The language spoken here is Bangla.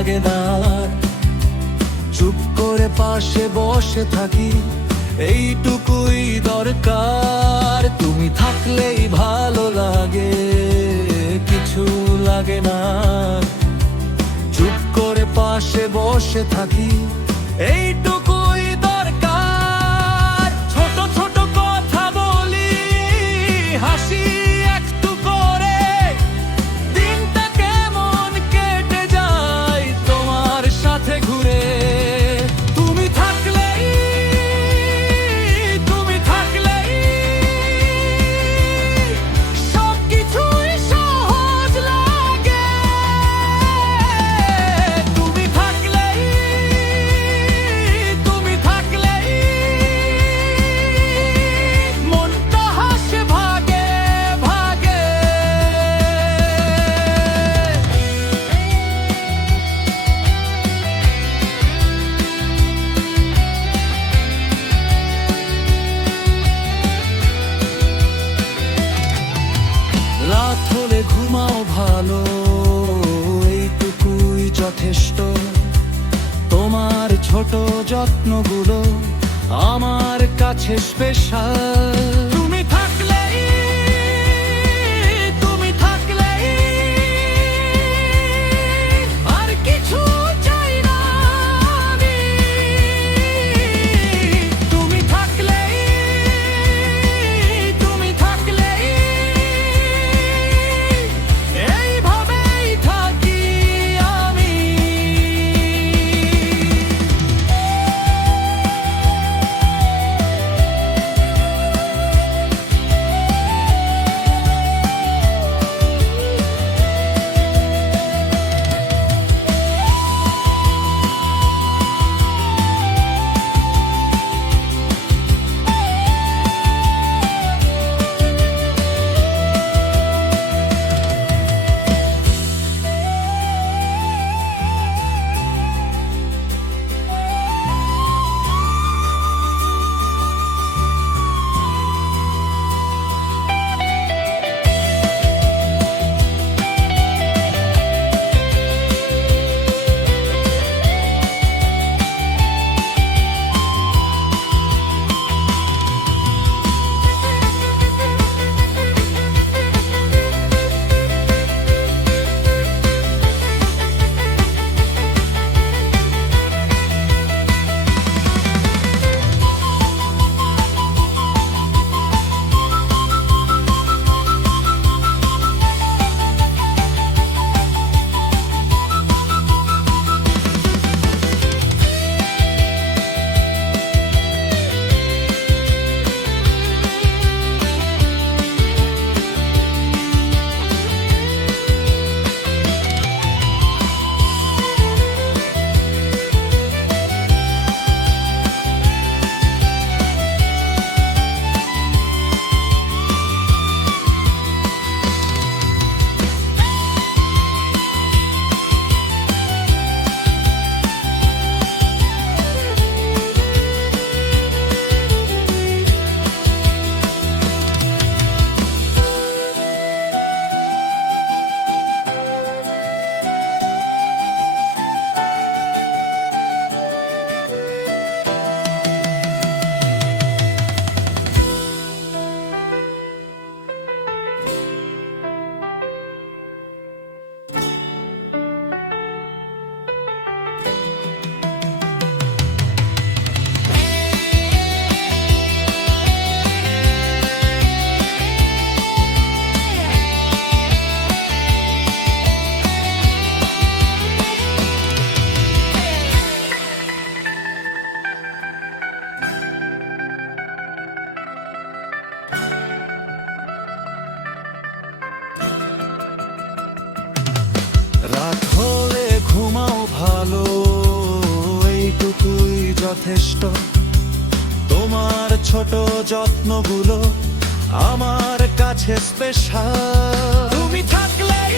লাগে না। চুপ করে পাশে বসে থাকি, এইটুকুই দরকার। তুমি থাকলেই ভালো লাগে, কিছু লাগে না। চুপ করে পাশে বসে থাকি, এইটুকুই দরকার। ছোট ছোট কথা বলি, হাসি একটু করে, দিনটা কেমন কেটে যায় তোমার সাথে ঘুরে। তুমি থাকলেই, তুমি থাকলেই সবকিছুই সহজ লাগে। তুমি থাকলেই, তুমি থাকলেই মনটা হাসে ভাগে ভাগে। রাত হলে ঘুমাও ভালো, এইটুকুই যথেষ্ট। তোমার ছোট যত্নগুলো আমার কাছে স্পেশাল। তুমি থাকলেই, তুমি থাকলেই আর কিছু চাই না আমি। তুমি থাকলেই, তুমি থাকলেই এইভাবেই থাকি আমি। রাত হলে ঘুমাও ভালো, এইটুকুই যথেষ্ট। তোমার ছোট যত্নগুলো আমার কাছে স্পেশাল। তুমি থাকলেই